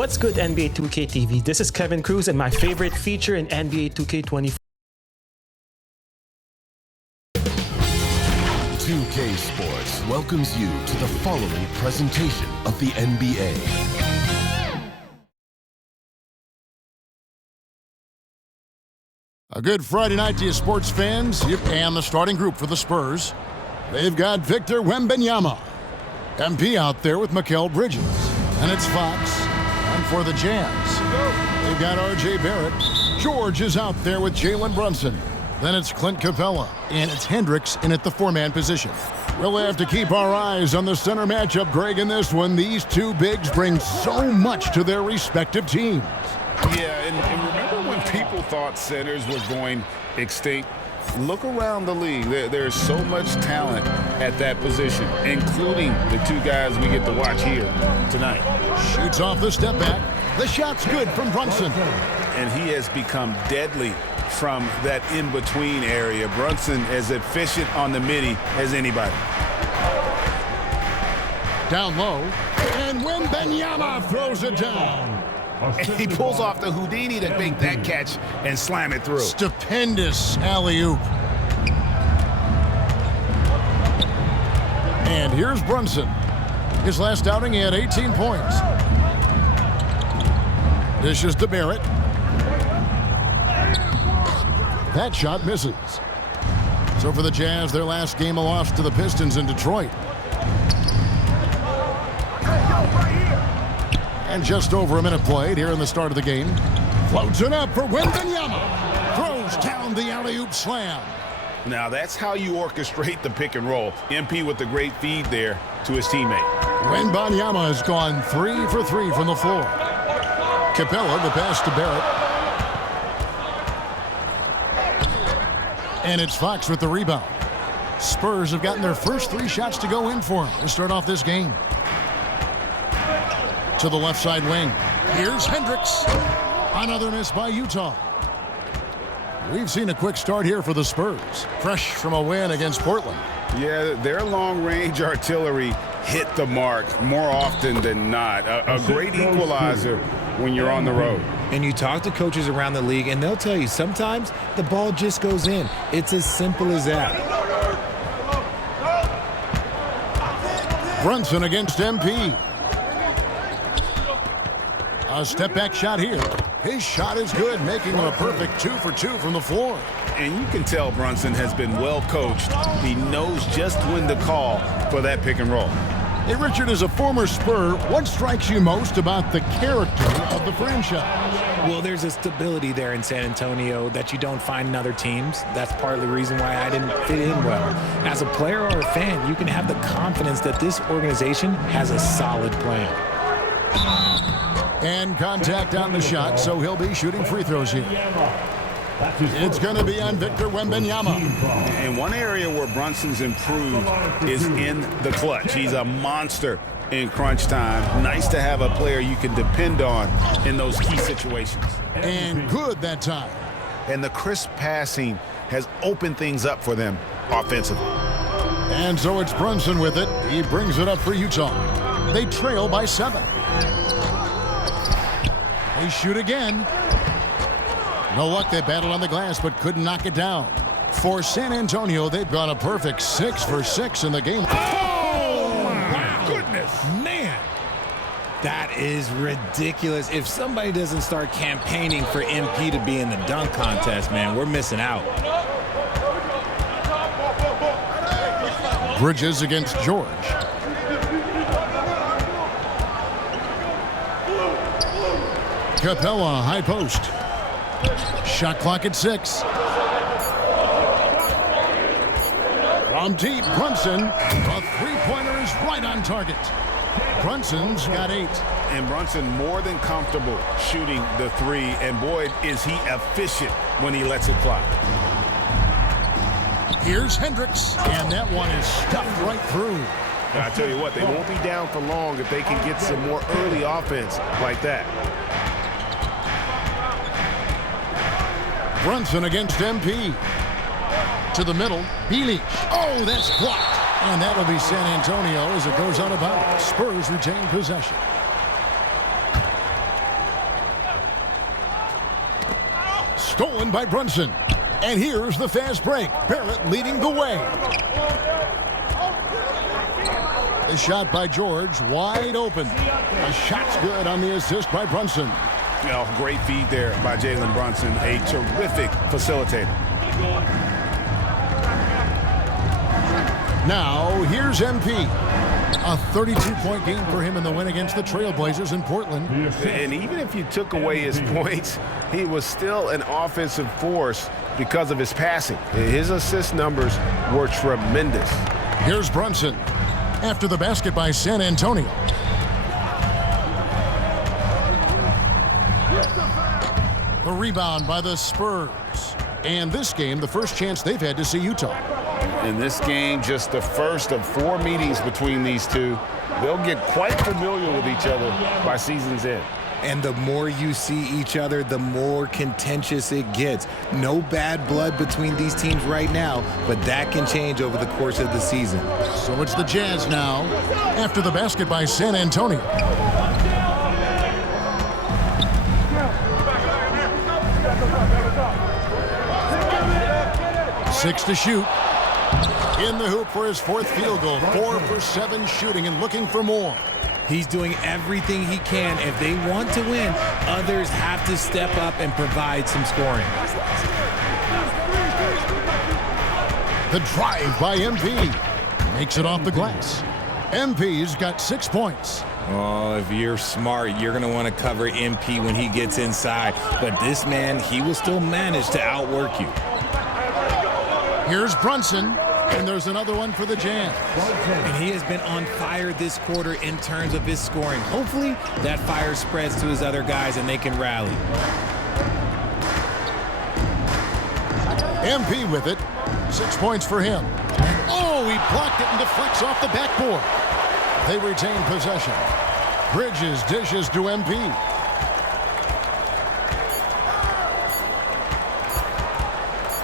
What's good, NBA 2K TV? This is Kevin Cruz, and my favorite feature in NBA 2K24. 2K Sports welcomes you to the following presentation of the NBA. A good Friday night to you, sports fans. And the starting group for the Spurs. They've got Victor Wembanyama. MP out there with Mikal Bridges. And it's Fox. And for the Jazz, they've got R.J. Barrett. George is out there with Jalen Brunson. Then it's Clint Capella. And it's Hendricks in at the four-man position. We'll have to keep our eyes on the center matchup, Greg, in this one. These two bigs bring so much to their respective teams. Yeah, and remember when people thought centers were going extinct? Look around the league. There's so much talent at that position, including the two guys we get to watch here tonight. Shoots off the step back. The shot's good from Brunson. And he has become deadly from that in-between area. Brunson as efficient on the midi as anybody. Down low, and Wembanyama throws it down. And he pulls off the Houdini to make that catch and slam it through. Stupendous alley-oop. And here's Brunson. His last outing, he had 18 points. Dishes to Barrett. That shot misses. So for the Jazz, their last game a loss to the Pistons in Detroit. And just over a minute played here in the start of the game. Floats it up for Wembanyama. Throws down the alley-oop slam. Now that's how you orchestrate the pick and roll. MP with the great feed there to his teammate. Wembanyama has gone 3 for 3 from the floor. Capella, the pass to Barrett. And it's Fox with the rebound. Spurs have gotten their first 3 shots to go in for him to start off this game. To the left side wing. Here's Hendricks. Another miss by Utah. We've seen a quick start here for the Spurs. Fresh from a win against Portland. Yeah, their long-range artillery hit the mark more often than not. A great equalizer when you're on the road. And you talk to coaches around the league, and they'll tell you sometimes the ball just goes in. It's as simple as that. Brunson against MP. A step-back shot here. His shot is good, making him a perfect 2 for 2 from the floor. And you can tell Brunson has been well coached. He knows just when to call for that pick and roll. Hey, Richard, as a former Spur, what strikes you most about the character of the franchise? Well, there's a stability there in San Antonio that you don't find in other teams. That's part of the reason why I didn't fit in well. As a player or a fan, you can have the confidence that this organization has a solid plan. And contact on the shot, so he'll be shooting free throws here. It's going to be on Victor Wembanyama. And one area where Brunson's improved is in the clutch. He's a monster in crunch time. Nice to have a player you can depend on in those key situations. And good that time. And the crisp passing has opened things up for them offensively. And so it's Brunson with it. He brings it up for Utah. They trail by 7. They shoot again. No luck. They battled on the glass but couldn't knock it down. For San Antonio, they've got a perfect 6 for 6 in the game. Oh, my goodness. Man, that is ridiculous. If somebody doesn't start campaigning for MP to be in the dunk contest, man, we're missing out. Bridges against George. Capella, high post. Shot clock at 6. From deep, Brunson. A three-pointer is right on target. Brunson's got 8. And Brunson more than comfortable shooting the 3. And boy, is he efficient when he lets it fly. Here's Hendricks. And that one is stuffed right through. I tell you what, they won't be down for long if they can get some more early offense like that. Brunson against MP. To the middle, Bealey. Oh, that's blocked. And that'll be San Antonio as it goes out of bounds. Spurs retain possession. stolen by Brunson. And here's the fast break. Barrett leading the way. The shot by George, wide open. The shot's good on the assist by Brunson. You know, great feed there by Jalen Brunson, a terrific facilitator. Now, here's MP. A 32-point game for him in the win against the Trailblazers in Portland. And even if you took away his points, he was still an offensive force because of his passing. His assist numbers were tremendous. Here's Brunson after the basket by San Antonio. The rebound by the Spurs. And this game, the first chance they've had to see Utah. In this game, just the first of 4 meetings between these two. They'll get quite familiar with each other by season's end. And the more you see each other, the more contentious it gets. No bad blood between these teams right now, but that can change over the course of the season. So it's the Jazz now after the basket by San Antonio. Six to shoot. In the hoop for his 4th field goal. 4 for 7 shooting and looking for more. He's doing everything he can. If they want to win, others have to step up and provide some scoring. The drive by MP. Makes it off the glass. MP's got 6 points. Oh, if you're smart, you're going to want to cover MP when he gets inside. But this man, he will still manage to outwork you. Here's Brunson, and there's another one for the Jazz. And he has been on fire this quarter in terms of his scoring. Hopefully, that fire spreads to his other guys and they can rally. MP with it. 6 points for him. Oh, he blocked it and deflects off the backboard. They retain possession. Bridges dishes to MP.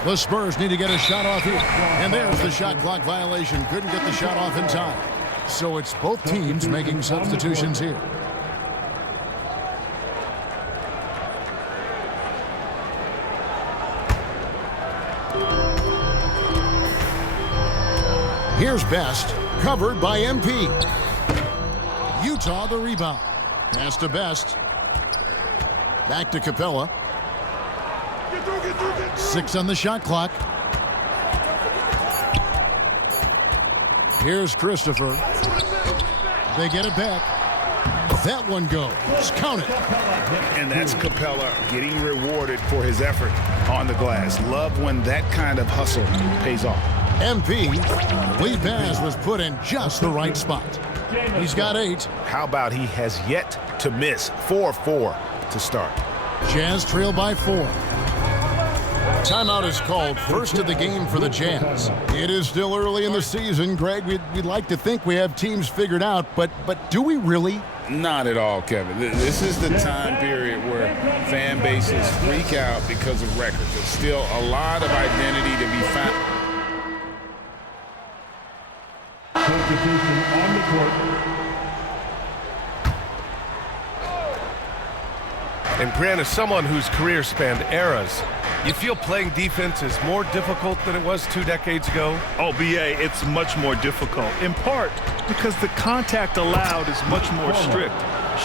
The Spurs need to get a shot off here. And there's the shot clock violation. Couldn't get the shot off in time. So it's both teams making substitutions here. Here's Best, covered by MP. Utah the rebound. Pass to Best. Back to Capella. 6 on the shot clock. Here's Christopher. They get it back. That one goes. Count it. And that's Capella getting rewarded for his effort on the glass. Love when that kind of hustle pays off. MP, lead pass was put in just the right spot. He's got 8. How about he has yet to miss? 4-4 to start. Jazz trail by 4. Timeout is called, first of the game for the Jazz. It is still early in the season, Greg. We'd like to think we have teams figured out, but do we really? Not at all, Kevin. This is the time period where fan bases freak out because of records. There's still a lot of identity to be found. Substitution on the court. And Grant, as someone whose career spanned eras, you feel playing defense is more difficult than it was 2 decades ago? Oh, BA, it's much more difficult, in part because the contact allowed is much more strict.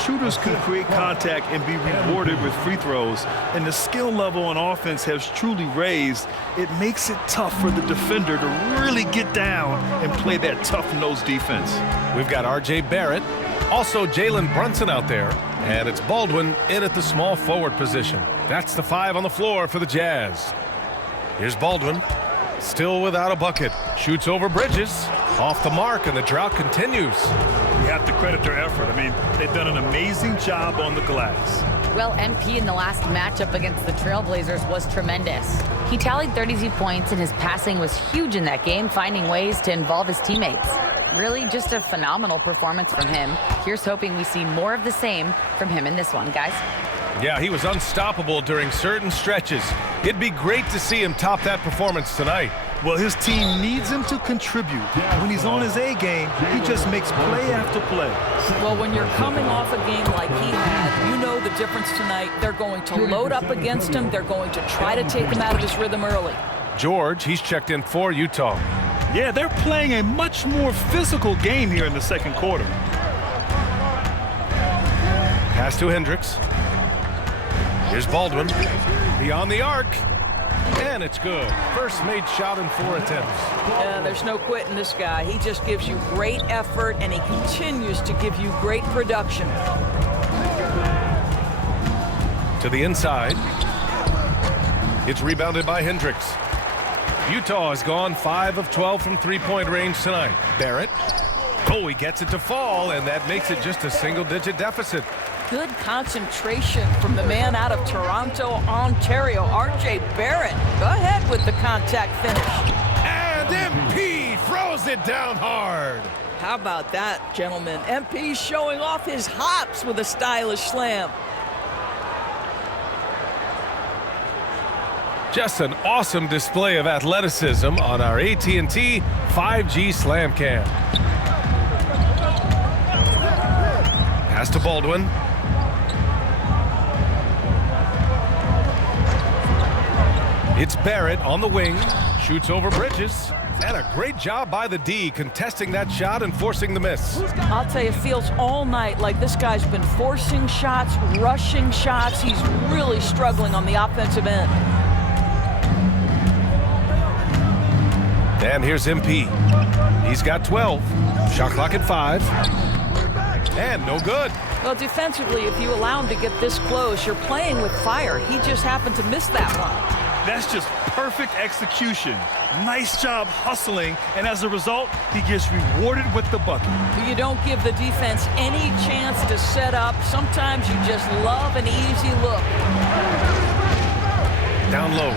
Shooters can create contact and be rewarded with free throws, and the skill level on offense has truly raised. It makes it tough for the defender to really get down and play that tough-nosed defense. We've got R.J. Barrett, also Jalen Brunson out there, and it's Baldwin in at the small forward position. That's the 5 on the floor for the Jazz. Here's Baldwin, still without a bucket. Shoots over Bridges, off the mark, and the drought continues. We have to credit their effort. I mean, they've done an amazing job on the glass. Well, MP in the last matchup against the Trailblazers was tremendous. He tallied 32 points, and his passing was huge in that game, finding ways to involve his teammates. Really just a phenomenal performance from him. Here's hoping we see more of the same from him in this one, guys. Yeah, he was unstoppable during certain stretches. It'd be great to see him top that performance tonight. Well, his team needs him to contribute. When he's on his A game, he just makes play after play. Well, when you're coming off a game like he had, you know the the difference tonight. They're going to load up against him. They're going to try to take him out of his rhythm early. George, he's checked in for Utah. Yeah, they're playing a much more physical game here in the second quarter. Pass to Hendricks. Here's Baldwin. Beyond the arc. And it's good. First made shot in 4 attempts. There's no quitting this guy. He just gives you great effort, and he continues to give you great production. To the inside. It's rebounded by Hendricks. Utah has gone 5 of 12 from three-point range tonight. Barrett. Oh, he gets it to fall, and that makes it just a single-digit deficit. Good concentration from the man out of Toronto, Ontario, R.J. Barrett. Go ahead with the contact finish. And MP throws it down hard. How about that, gentlemen? MP showing off his hops with a stylish slam. Just an awesome display of athleticism on our AT&T 5G Slam Cam. Pass to Baldwin. It's Barrett on the wing. Shoots over Bridges. And a great job by the D contesting that shot and forcing the miss. I'll tell you, it feels all night like this guy's been forcing shots, rushing shots. He's really struggling on the offensive end. And here's MP. He's got 12. Shot clock at 5. And no good. Well, defensively, if you allow him to get this close, you're playing with fire. He just happened to miss that one. That's just perfect execution. Nice job hustling, and as a result, he gets rewarded with the bucket. You don't give the defense any chance to set up. Sometimes you just love an easy look. Down low.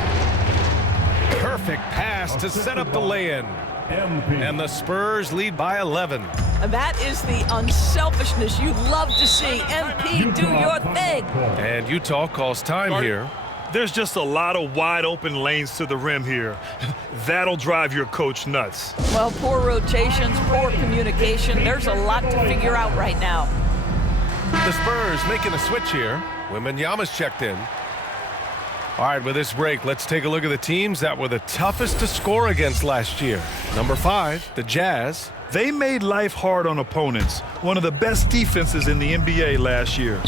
Perfect pass to set up the lay-in. And the Spurs lead by 11. And that is the unselfishness you'd love to see. MP, do your thing. And Utah calls time here. There's just a lot of wide open lanes to the rim here. That'll drive your coach nuts. Well, poor rotations, poor communication. There's a lot to figure out right now. The Spurs making a switch here. Wembanyama's checked in. All right, with this break, let's take a look at the teams that were the toughest to score against last year. Number 5, the Jazz. They made life hard on opponents. One of the best defenses in the NBA last year.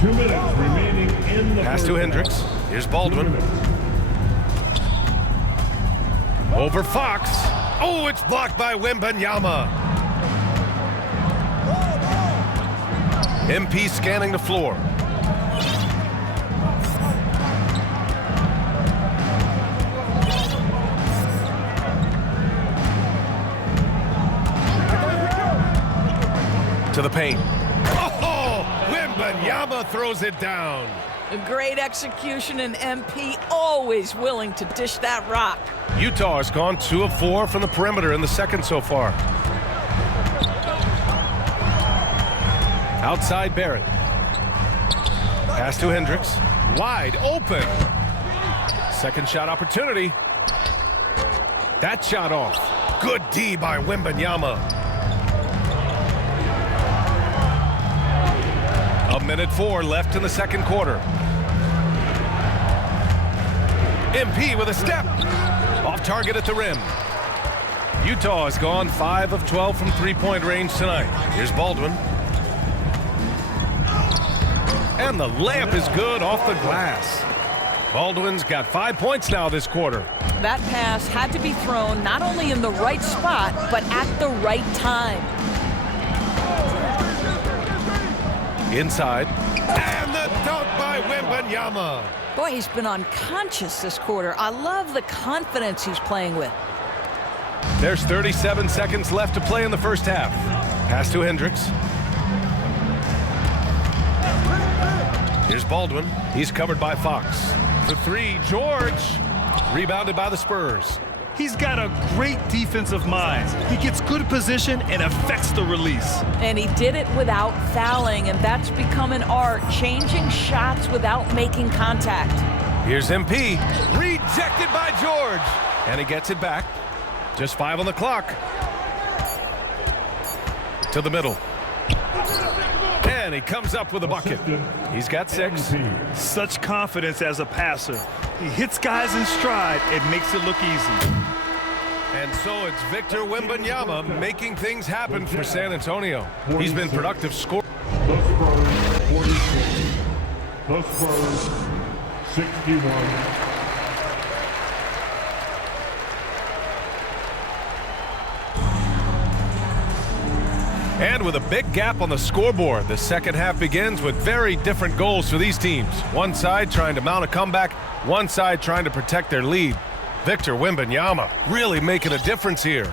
2 minutes remaining in the pass to Hendricks. Here's Baldwin. Over Fox. Oh, it's blocked by Wembanyama. MP scanning the floor. To the paint. Oh, Wembanyama throws it down. A great execution, and MP always willing to dish that rock. Utah has gone 2 of 4 from the perimeter in the second so far. Outside Barrett. Pass to Hendricks. Wide open. Second shot opportunity. That shot off. Good D by Wembanyama. A minute 4 left in the second quarter. MP with a step. Off target at the rim. Utah has gone 5 of 12 from three-point range tonight. Here's Baldwin. And the layup is good off the glass. Baldwin's got 5 points now this quarter. That pass had to be thrown not only in the right spot, but at the right time. Inside. And the dunk by Wembanyama. Boy, he's been unconscious this quarter. I love the confidence he's playing with. There's 37 seconds left to play in the first half. Pass to Hendricks. Here's Baldwin. He's covered by Fox. The 3, George. Rebounded by the Spurs. He's got a great defensive mind. He gets good position and affects the release. And he did it without fouling, and that's become an art, changing shots without making contact. Here's MP. Rejected by George. And he gets it back. Just 5 on the clock. To the middle. And And he comes up with a bucket. He's got 6. Such confidence as a passer. He hits guys in stride and makes it look easy. And so it's Victor Wembanyama making things happen for San Antonio. He's been productive scorer. The Spurs 46. The Spurs 61. And with a big gap on the scoreboard, the second half begins with very different goals for these teams. One side trying to mount a comeback, one side trying to protect their lead. Victor Wembanyama really making a difference here.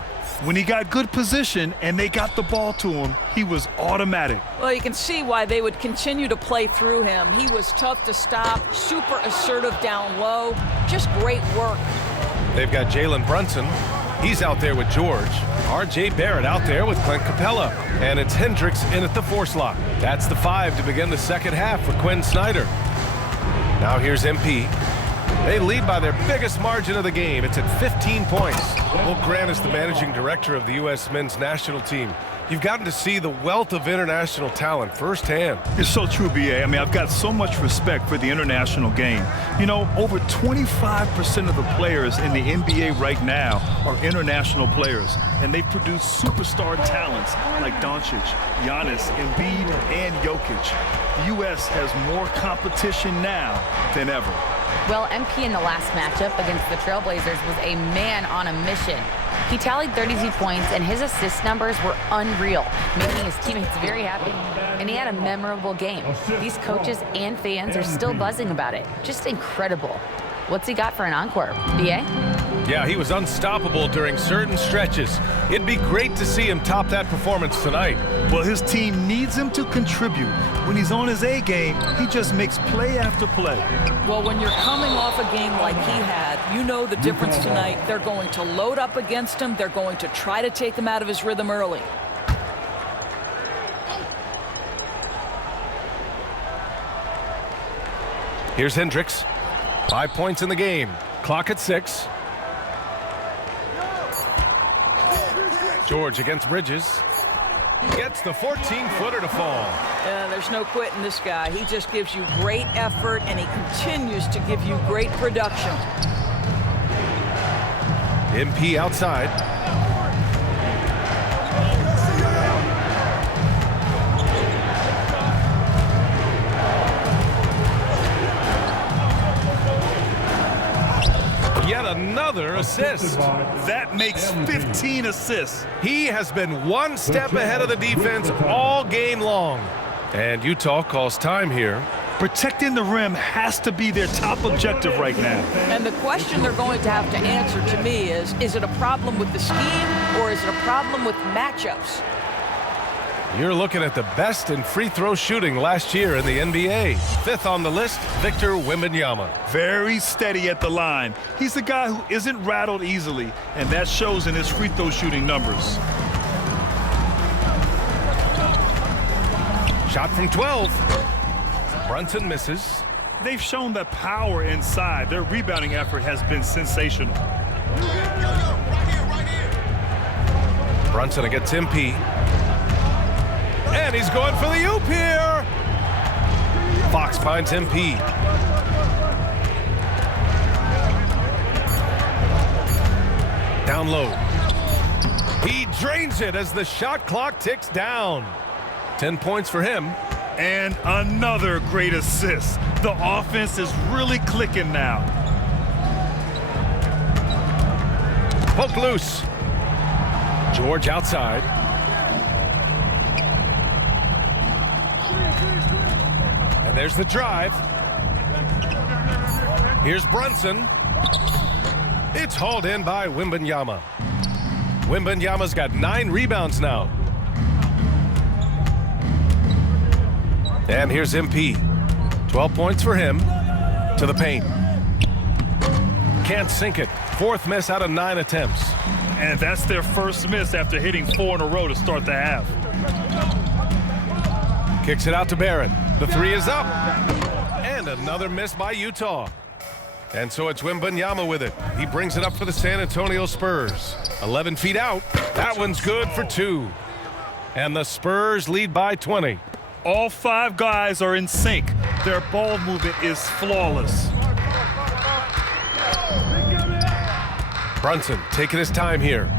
When he got good position and they got the ball to him, he was automatic. Well, you can see why they would continue to play through him. He was tough to stop, super assertive down low, just great work. They've got Jalen Brunson. He's out there with George. RJ Barrett out there with Clint Capella. And it's Hendricks in at the 4 slot. That's the 5 to begin the second half for Quinn Snyder. Now here's MP. They lead by their biggest margin of the game. It's at 15 points. Will Grant is the managing director of the U.S. men's national team. You've gotten to see the wealth of international talent firsthand. It's so true, B.A. I mean, I've got so much respect for the international game. You know, over 25% of the players in the NBA right now are international players, and they've produced superstar talents like Doncic, Giannis, Embiid, and Jokic. The U.S. has more competition now than ever. Well, MP in the last matchup against the Trailblazers was a man on a mission. He tallied 32 points, and his assist numbers were unreal, making his teammates very happy. And he had a memorable game. These coaches and fans are still buzzing about it. Just incredible. What's he got for an encore, B.A.? Yeah, he was unstoppable during certain stretches. It'd be great to see him top that performance tonight. Well, his team needs him to contribute. When he's on his A game, he just makes play after play. Well, when you're coming off a game like he had, you know the difference tonight. They're going to load up against him. They're going to try to take him out of his rhythm early. Here's Hendricks. 5 points in the game. Clock at 6. George against Bridges. Gets the 14-footer to fall. There's no quitting this guy. He just gives you great effort, and he continues to give you great production. MP outside. Yet another assist. That makes 15 assists. He has been one step ahead of the defense all game long. And Utah calls time here. Protecting the rim has to be their top objective right now. And the question they're going to have to answer to me is it a problem with the scheme or is it a problem with matchups? You're looking at the best in free throw shooting last year in the NBA. 5th on the list, Victor Wembanyama. Very steady at the line. He's the guy who isn't rattled easily, and that shows in his free throw shooting numbers. Shot from 12. Brunson misses. They've shown that power inside. Their rebounding effort has been sensational. Brunson against MP. And he's going for the oop here. Fox finds MP. Down low. He drains it as the shot clock ticks down. 10 points for him. And another great assist. The offense is really clicking now. Poke loose. George outside. And there's the drive. Here's Brunson. It's hauled in by Wembanyama. Wembanyama's got 9 rebounds now. And here's MP. 12 points for him. To the paint. Can't sink it. 4th miss out of 9 attempts. And that's their first miss after hitting 4 in a row to start the half. Kicks it out to Barrett. The 3 is up. And another miss by Utah. And so it's Wembanyama with it. He brings it up for the San Antonio Spurs. 11 feet out. That one's good for 2. And the Spurs lead by 20. All 5 guys are in sync. Their ball movement is flawless. Brunson taking his time here.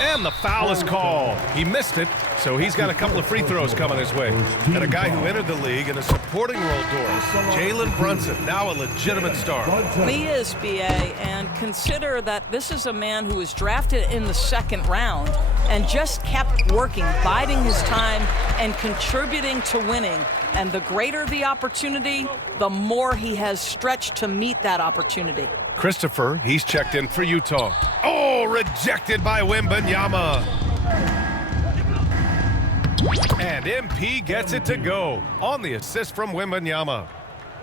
And the foul is called. He missed it, so he's got a couple of free throws coming his way. And a guy who entered the league in a supporting role, Doris, Jalen Brunson, now a legitimate star. He is, B.A., and consider that this is a man who was drafted in the 2nd round and just kept working, biding his time and contributing to winning. And the greater the opportunity, the more he has stretched to meet that opportunity. Christopher, he's checked in for Utah. Oh, rejected by Wembanyama. And MP gets it to go on the assist from Wembanyama.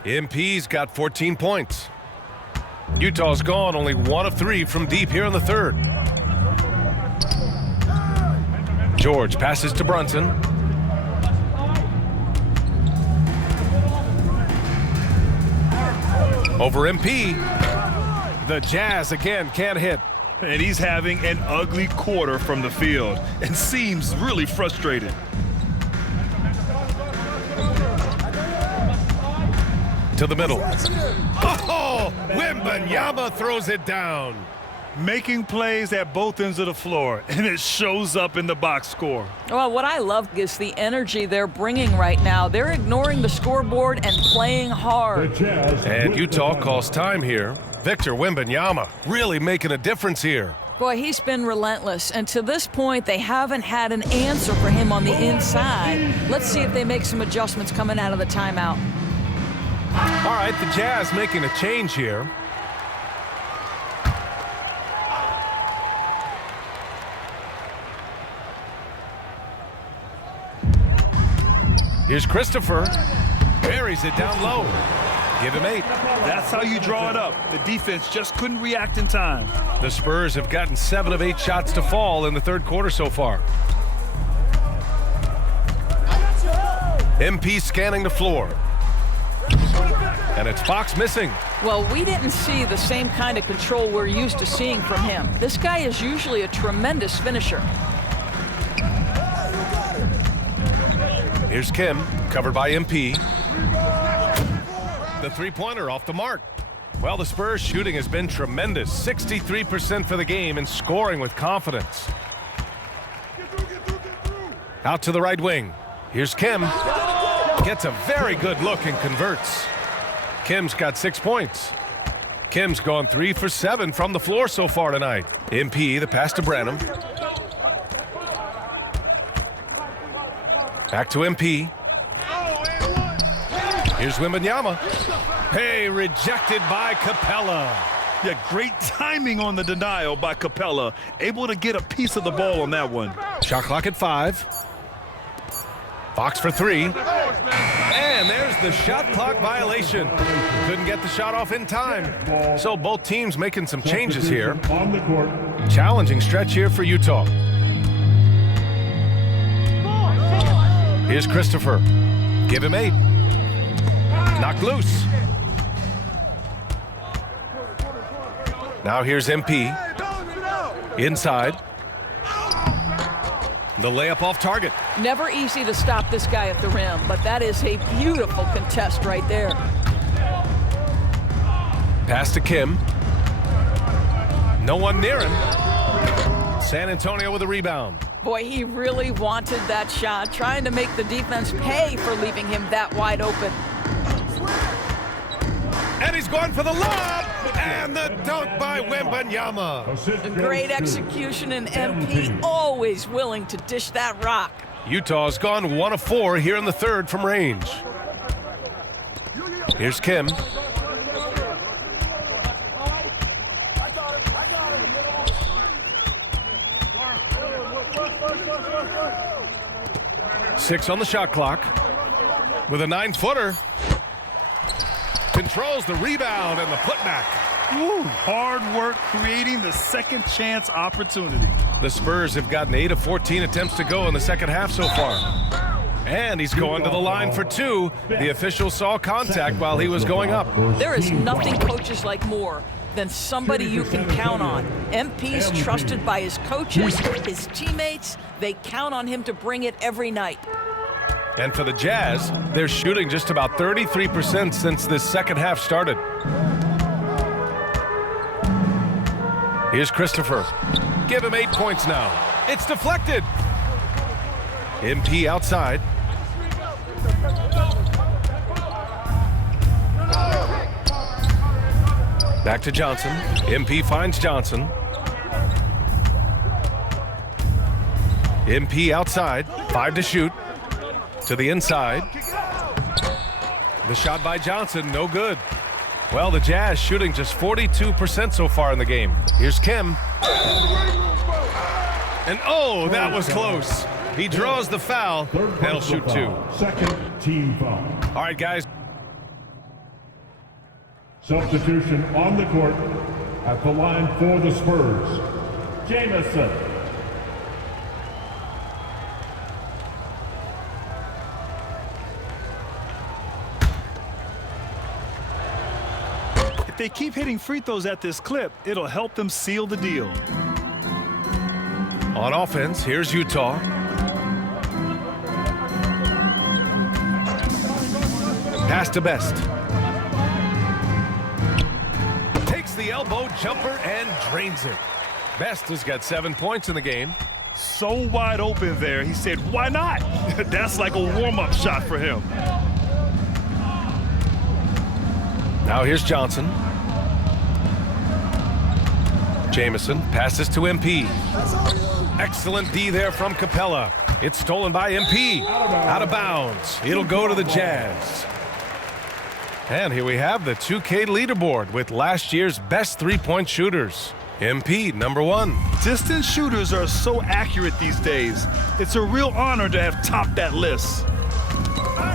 MP's got 14 points. Utah's gone only 1 of 3 from deep here in the 3rd. George passes to Brunson. Over MP. The Jazz again can't hit. And he's having an ugly quarter from the field and seems really frustrated. To the middle. Oh, Wembanyama throws it down. Making plays at both ends of the floor, and it shows up in the box score. Well, what I love is the energy they're bringing right now. They're ignoring the scoreboard and playing hard. And Utah calls time here. Victor Wembanyama really making a difference here. Boy, he's been relentless, and to this point, they haven't had an answer for him on the inside. Let's see if they make some adjustments coming out of the timeout. All right, the Jazz making a change here. Here's Christopher. Buries it down low. Give him 8. That's how you draw it up. The defense just couldn't react in time. The Spurs have gotten 7 of 8 shots to fall in the 3rd quarter so far. MP scanning the floor. And it's Fox missing. Well, we didn't see the same kind of control we're used to seeing from him. This guy is usually a tremendous finisher. Here's Kim, covered by MP. The three-pointer off the mark. Well, the Spurs shooting has been tremendous. 63% for the game and scoring with confidence. Out to the right wing. Here's Kim. Gets a very good look and converts. Kim's got 6 points. Kim's gone 3 for 7 from the floor so far tonight. MP, the pass to Branham. Back to MP. Here's Wembanyama. Hey, rejected by Capella. Yeah, great timing on the denial by Capella. Able to get a piece of the ball on that one. Shot clock at 5. Fox for 3. And there's the shot clock violation. Couldn't get the shot off in time. So both teams making some changes here. Challenging stretch here for Utah. Here's Christopher. Give him 8. Knocked loose. Now here's MP. Inside. The layup off target. Never easy to stop this guy at the rim, but that is a beautiful contest right there. Pass to Kim. No one near him. San Antonio with a rebound. Boy, he really wanted that shot, trying to make the defense pay for leaving him that wide open. And he's going for the lob. And the dunk by Wembanyama. Great execution, and MP always willing to dish that rock. Utah's gone 1 of 4 here in the 3rd from range. Here's Kim. Six on the shot clock. With a 9-footer. Controls the rebound and the putback. Ooh, hard work creating the second chance opportunity. The Spurs have gotten 8 of 14 attempts to go in the second half so far. And he's going to the line for 2. The official saw contact while he was going up. There is nothing coaches like more than somebody you can count on. MP's trusted by his coaches, his teammates. They count on him to bring it every night. And for the Jazz, they're shooting just about 33% since this second half started. Here's Christopher. Give him 8 points now. It's deflected. MP outside. Back to Johnson. MP finds Johnson. MP outside. 5 to shoot. To the inside. The shot by Johnson, no good. Well, the Jazz shooting just 42% so far in the game. Here's Kim. And oh, that was close. He draws the foul. That'll shoot 2. Second team foul. All right, guys. Substitution on the court at the line for the Spurs. Jamison. If they keep hitting free throws at this clip, it'll help them seal the deal. On offense, here's Utah. Pass to Best. Takes the elbow jumper and drains it. Best has got 7 points in the game. So wide open there. He said, why not? That's like a warm-up shot for him. Now here's Johnson. Jamison passes to MP. Excellent D there from Capella. It's stolen by MP. Out of bounds. It'll go to the Jazz. And here we have the 2K leaderboard with last year's best three-point shooters. MP, number 1. Distance shooters are so accurate these days. It's a real honor to have topped that list.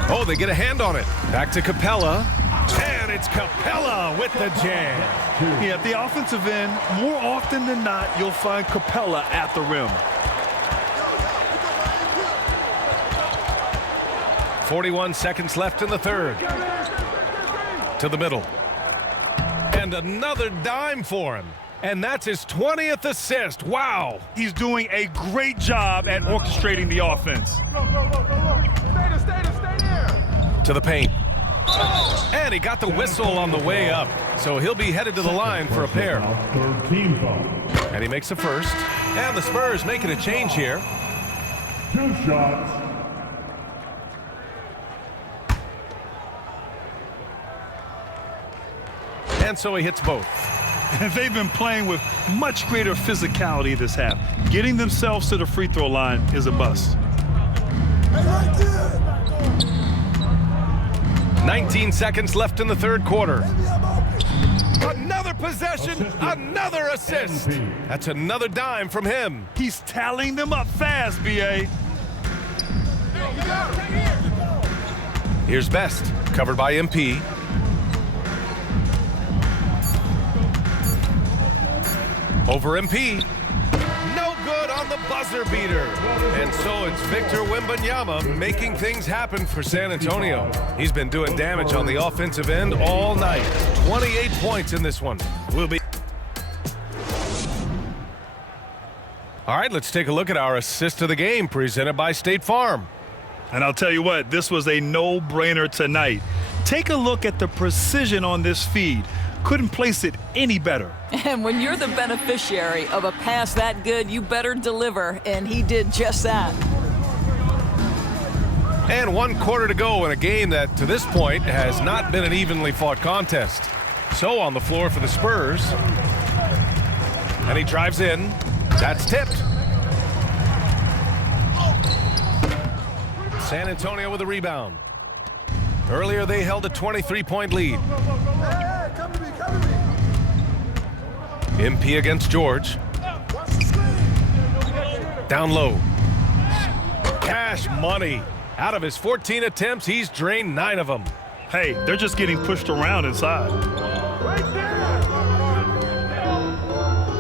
Oh, they get a hand on it. Back to Capella. And it's Capella with the jam. Yeah, at the offensive end, more often than not, you'll find Capella at the rim. 41 seconds left in the third. To the middle. And another dime for him. And that's his 20th assist. Wow. He's doing a great job at orchestrating the offense. Go. Stay there. To the paint. And he got the whistle on the way up. So he'll be headed to the line for a pair. Third team foul. And he makes a first. And the Spurs making a change here. 2 shots. And so he hits both. And they've been playing with much greater physicality this half. Getting themselves to the free throw line is a bust. 19 seconds left in the third quarter. Another possession, another assist. That's another dime from him. He's tallying them up fast, B.A. Here's Best, covered by MP. Over MP. No good on the buzzer beater. And so it's Victor Wembanyama making things happen for San Antonio. He's been doing damage on the offensive end all night. 28 points in this one. All right, let's take a look at our assist of the game presented by State Farm. And I'll tell you what, this was a no-brainer tonight. Take a look at the precision on this feed. Couldn't place it any better. And when you're the beneficiary of a pass that good, you better deliver, and he did just that. And 1 quarter to go in a game that, to this point, has not been an evenly fought contest. So on the floor for the Spurs. And he drives in. That's tipped. San Antonio with a rebound. Earlier, they held a 23-point lead. MP against George. Down low. Cash money. Out of his 14 attempts, he's drained 9 of them. Hey, they're just getting pushed around inside.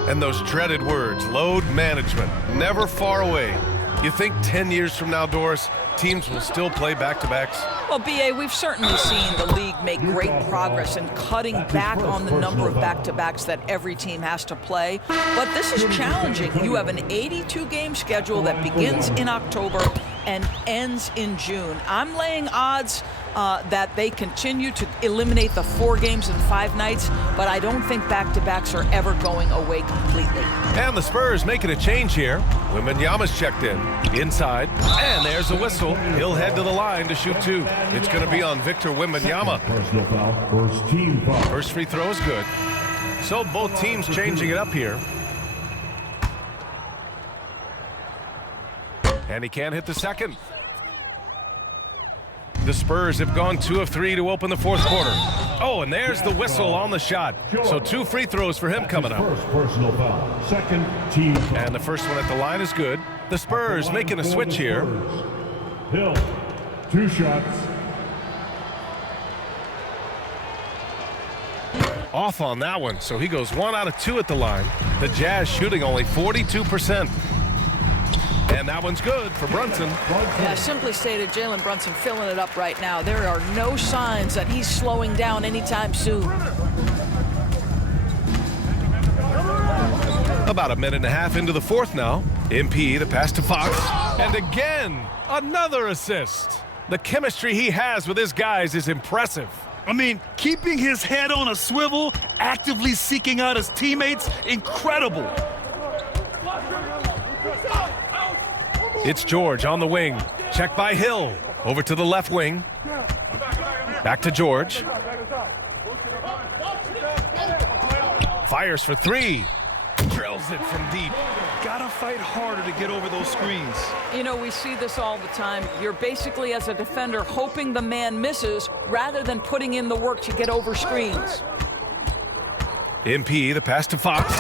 And those dreaded words, load management, never far away. You think 10 years from now, Doris, teams will still play back-to-backs? Well, B.A., we've certainly seen the league make great progress in cutting back on the number of back-to-backs that every team has to play. But this is challenging. You have an 82-game schedule that begins in October and ends in June. I'm laying odds that they continue to eliminate the 4 games in 5 nights, but I don't think back-to-backs are ever going away completely. And the Spurs making a change here. Wembanyama's checked in. Inside. And there's a whistle. He'll head to the line to shoot 2. It's going to be on Victor Wembanyama. Personal foul. First team foul. First free throw is good. So both teams changing it up here. And he can't hit the second. The Spurs have gone 2 of 3 to open the 4th quarter. Oh, and there's the whistle on the shot. So 2 free throws for him coming up. First personal foul. Second team foul. And the first one at the line is good. The Spurs making a switch here. Hill, 2 shots. Off on that one, so he goes 1 out of 2 at the line. The Jazz shooting only 42%. And that one's good for Brunson. Yeah, simply stated, Jalen Brunson filling it up right now. There are no signs that he's slowing down anytime soon. About a minute and a half into the 4th now. MP, the pass to Fox. And again, another assist. The chemistry he has with his guys is impressive. I mean, keeping his head on a swivel, actively seeking out his teammates, incredible. It's George on the wing. Check by Hill. Over to the left wing. Back to George. Fires for 3. Drills it from deep. Gotta fight harder to get over those screens. You know, we see this all the time. You're basically, as a defender, hoping the man misses rather than putting in the work to get over screens. MP, the pass to Fox.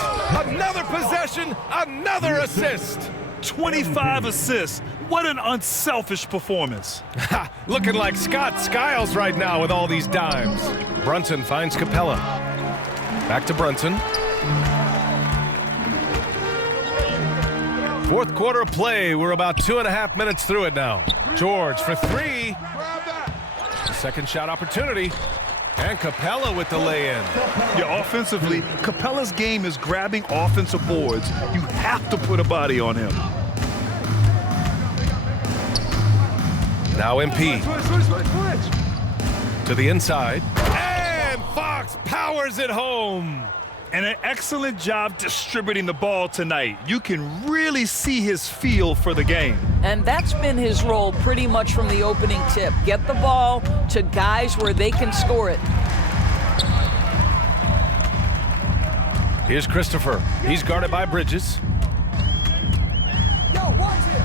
Another possession, another assist. 25 assists. What an unselfish performance. Looking like Scott Skiles right now with all these dimes. Brunson finds Capella. Back to Brunson. 4th quarter of play. We're about 2.5 minutes through it now. George for 3. Second shot opportunity. And Capella with the lay-in. Yeah, offensively, Capella's game is grabbing offensive boards. You have to put a body on him. Now MP. To the inside. And Fox powers it home. And an excellent job distributing the ball tonight. You can really see his feel for the game. And that's been his role pretty much from the opening tip. Get the ball to guys where they can score it. Here's Christopher. He's guarded by Bridges. Yo, watch it.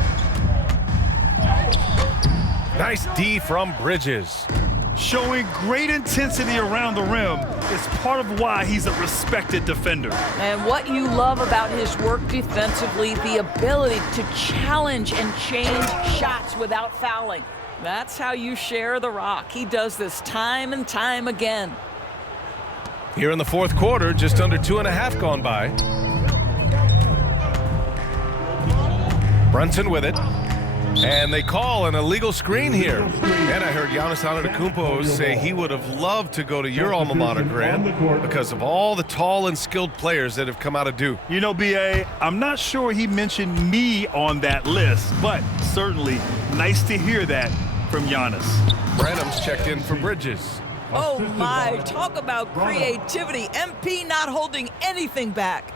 Nice D from Bridges. Showing great intensity around the rim is part of why he's a respected defender. And what you love about his work defensively, the ability to challenge and change shots without fouling. That's how you share the rock. He does this time and time again. Here in the 4th quarter, just under 2.5 gone by. Brunson with it. And they call an illegal screen here. And I heard Giannis Antetokounmpo say he would have loved to go to your alma mater, Grant, because of all the tall and skilled players that have come out of Duke. You know, B.A., I'm not sure he mentioned me on that list, but certainly nice to hear that from Giannis. Branham's checked in for Bridges. Oh my, talk about creativity. MP not holding anything back.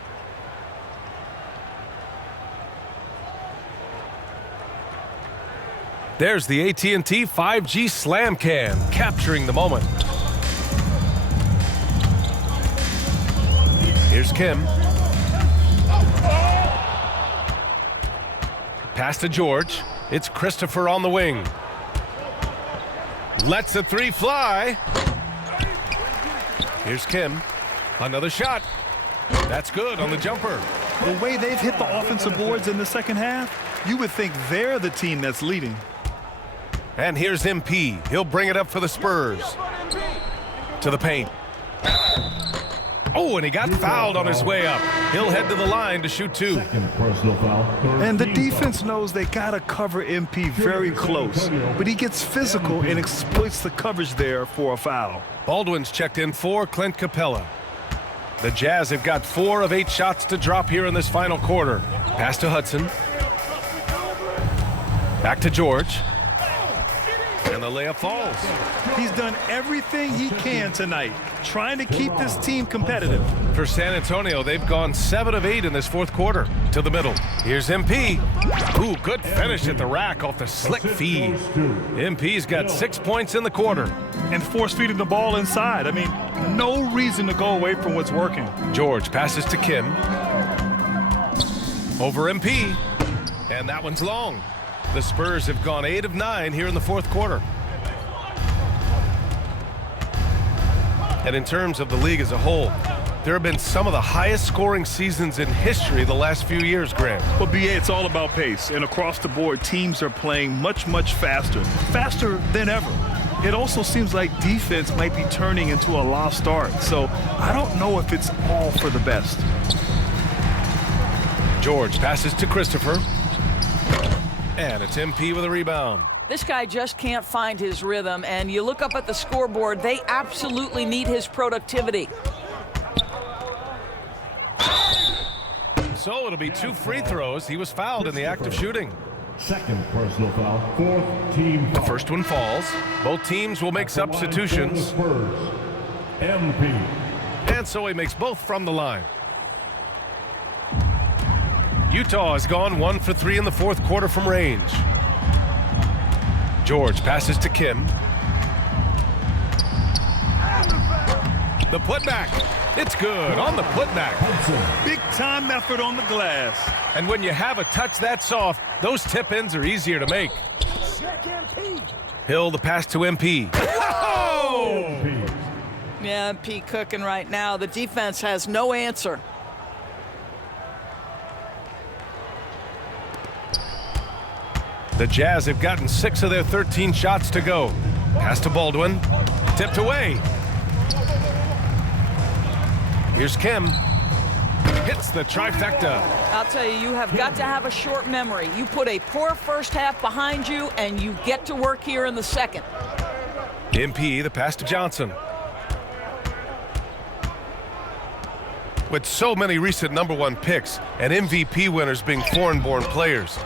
There's the AT&T 5G Slam Cam, capturing the moment. Here's Kim. Pass to George. It's Christopher on the wing. Lets the 3 fly. Here's Kim. Another shot. That's good on the jumper. The way they've hit the offensive boards in the second half, you would think they're the team that's leading. And here's MP. He'll bring it up for the Spurs. To the paint. Oh, and he got fouled on his way up. He'll head to the line to shoot 2. And the defense knows they got to cover MP very close. But he gets physical and exploits the coverage there for a foul. Baldwin's checked in for Clint Capella. The Jazz have got 4 of 8 shots to drop here in this final quarter. Pass to Hudson. Back to George. And the layup falls. He's done everything he can tonight, trying to keep this team competitive. For San Antonio, they've gone 7 of 8 in this fourth quarter. To the middle. Here's MP. Ooh, good finish at the rack off the slick feed. MP's got 6 points in the quarter. And force feeding the ball inside. I mean, no reason to go away from what's working. George passes to Kim. Over MP. And that one's long. The Spurs have gone 8 of 9 here in the fourth quarter. And in terms of the league as a whole, there have been some of the highest scoring seasons in history the last few years, Grant. Well, BA, it's all about pace. And across the board, teams are playing much, much faster. Faster than ever. It also seems like defense might be turning into a lost art. So I don't know if it's all for the best. George passes to Christopher. And it's MP with a rebound. This guy just can't find his rhythm, and you look up at the scoreboard, they absolutely need his productivity. So it'll be 2 free throws. He was fouled in the act of shooting. Second personal foul, 4th team foul. The first one falls. Both teams will make substitutions. Spurs, MP. And so he makes both from the line. Utah has gone 1 for 3 in the fourth quarter from range. George passes to Kim. The putback. It's good on the putback. Big time effort on the glass. And when you have a touch that soft, those tip-ins are easier to make. Hill the pass to MP. Oh! Yeah, MP cooking right now. The defense has no answer. The Jazz have gotten 6 of their 13 shots to go. Pass to Baldwin. Tipped away. Here's Kim. Hits the trifecta. I'll tell you, you have got to have a short memory. You put a poor first half behind you, and you get to work here in the second. MP, the pass to Johnson. With so many recent #1 picks and MVP winners being foreign-born players,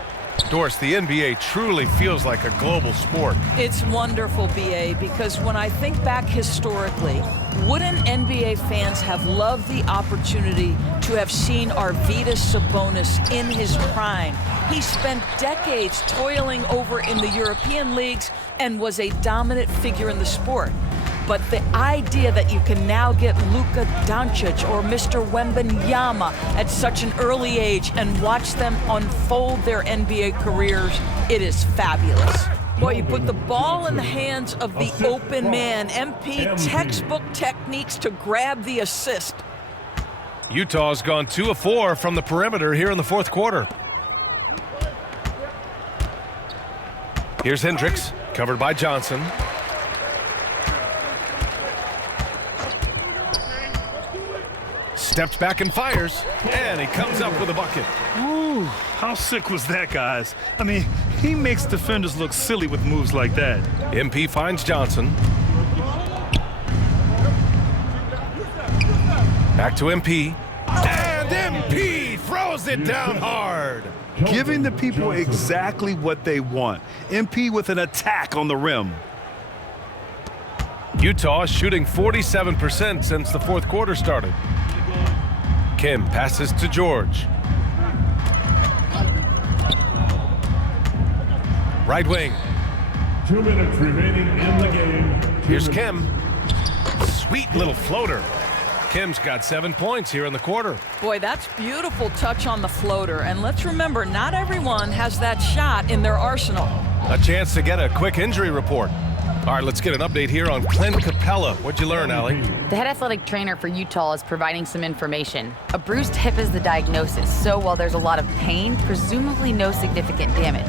Doris, the NBA truly feels like a global sport. It's wonderful, BA, because when I think back historically, wouldn't NBA fans have loved the opportunity to have seen Arvydas Sabonis in his prime? He spent decades toiling over in the European leagues and was a dominant figure in the sport. But the idea that you can now get Luka Doncic or Mr. Wembanyama at such an early age and watch them unfold their NBA careers, it is fabulous. Boy, you put the ball in the hands of the open man. MP textbook techniques to grab the assist. Utah's gone 2 of 4 from the perimeter here in the fourth quarter. Here's Hendricks, covered by Johnson. Steps back and fires, and he comes up with a bucket. Ooh, how sick was that, guys? I mean, he makes defenders look silly with moves like that. MP finds Johnson. Back to MP. And MP throws it down hard. Giving the people exactly what they want. MP with an attack on the rim. Utah is shooting 47% since the fourth quarter started. Kim passes to George. Right wing. 2 minutes remaining in the game. Here's Kim. Sweet little floater. Kim's got 7 points here in the quarter. Boy, that's beautiful touch on the floater. And let's remember, not everyone has that shot in their arsenal. A chance to get a quick injury report. All right, let's get an update here on Clint Capella. What'd you learn, Allie? The head athletic trainer for Utah is providing some information. A bruised hip is the diagnosis, so while there's a lot of pain, presumably no significant damage.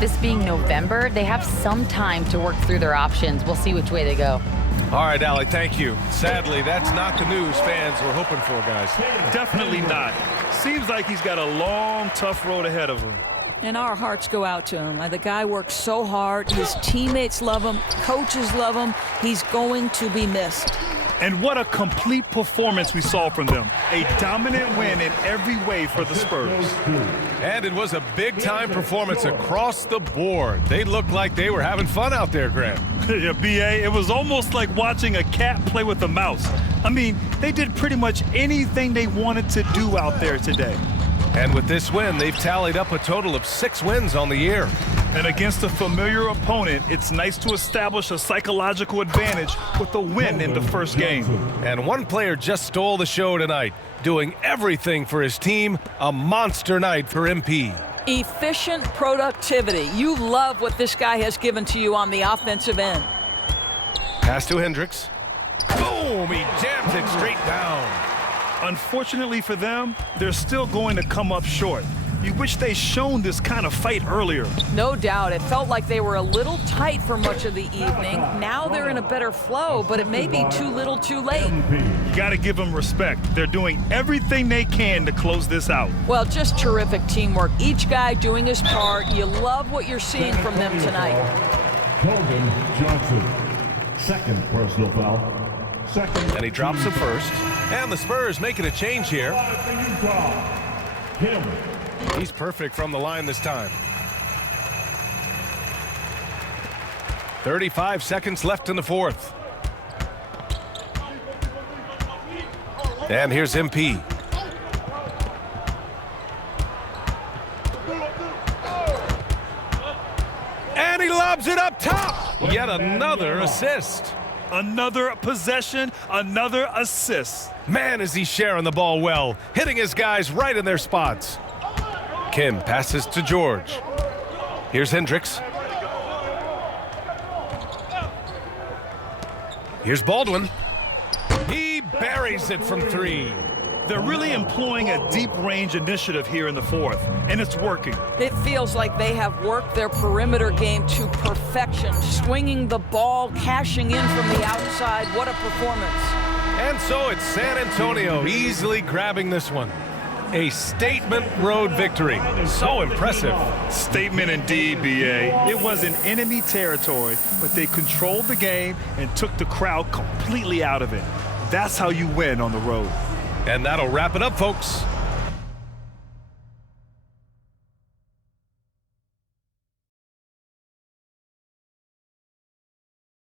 This being November, they have some time to work through their options. We'll see which way they go. All right, Allie, thank you. Sadly, that's not the news fans were hoping for, guys. Definitely not. Seems like he's got a long, tough road ahead of him. And our hearts go out to him. The guy works so hard. His teammates love him. Coaches love him. He's going to be missed. And what a complete performance we saw from them. A dominant win in every way for the Spurs. And it was a big-time performance across the board. They looked like they were having fun out there, Grant. Yeah, B.A., it was almost like watching a cat play with a mouse. I mean, they did pretty much anything they wanted to do out there today. And with this win, they've tallied up a total of 6 wins on the year. And against a familiar opponent, it's nice to establish a psychological advantage with a win in the first game. And one player just stole the show tonight, doing everything for his team. A monster night for MP. Efficient productivity. You love what this guy has given to you on the offensive end. Pass to Hendricks. Boom! He jams it straight down. Unfortunately for them, they're still going to come up short. You wish they'd shown this kind of fight earlier. No doubt. It felt like they were a little tight for much of the evening. Now they're in a better flow, but it may be too little too late. You got to give them respect. They're doing everything they can to close this out. Well, just terrific teamwork. Each guy doing his part. You love what you're seeing from them tonight. Colvin Johnson, second personal foul. Second. And he drops the first. And the Spurs making a change here. Kim. He's perfect from the line this time. 35 seconds left in the fourth. And here's MP. And he lobs it up top. Yet another assist. Another possession, another assist. Man, is he sharing the ball well, hitting his guys right in their spots. Kim passes to George. Here's Hendricks. Here's Baldwin. He buries it from 3. They're really employing a deep range initiative here in the fourth, and it's working. It feels like they have worked their perimeter game to perfection, swinging the ball, cashing in from the outside. What a performance. And so it's San Antonio easily grabbing this one. A statement road victory. So impressive. Statement indeed, B.A. It was in enemy territory, but they controlled the game and took the crowd completely out of it. That's how you win on the road. And that'll wrap it up, folks.